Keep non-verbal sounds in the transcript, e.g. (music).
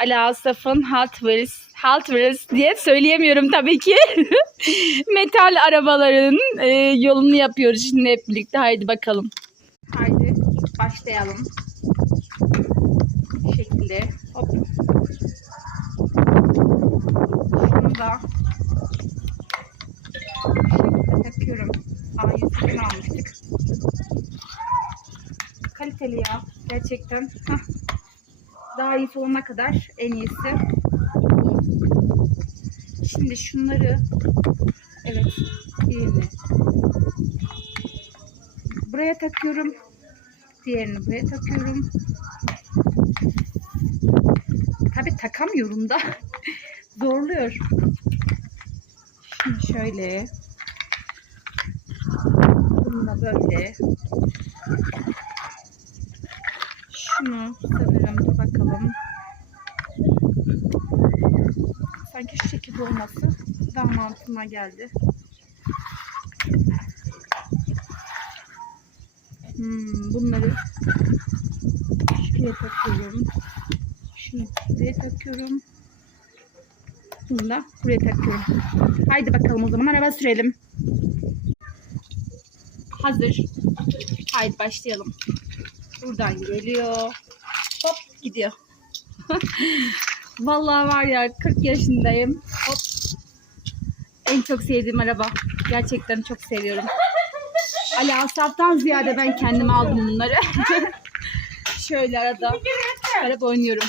Ali Asaf'ın Hot Wheels, Hot Wheels diye söyleyemiyorum tabii ki. (laughs) Metal arabaların e, yolunu yapıyoruz şimdi hep birlikte. Haydi bakalım. Haydi başlayalım. Bu şekilde. Hop. Şunu da şekilde takıyorum. A100'den almıştık. Kaliteli ya. Gerçekten. Hah. Daha iyi olana kadar en iyisi. Şimdi şunları evet birini buraya takıyorum. Diğerini buraya takıyorum. Tabi takamıyorum da. (laughs) Zorluyor. Şimdi şöyle. Bunu da böyle. Şunu bakalım. Sanki şu şekilde olması daha mantığıma geldi. Hmm, bunları şuraya takıyorum. Şunu buraya takıyorum. Bunu da buraya takıyorum. Haydi bakalım o zaman araba sürelim. Hazır. Haydi başlayalım. Buradan geliyor. Hop gidiyor. (laughs) Vallahi var ya 40 yaşındayım. Hop. En çok sevdiğim araba. Gerçekten çok seviyorum. Ali Asaf'tan ziyade ben kendim aldım bunları. (laughs) Şöyle arada araba oynuyorum.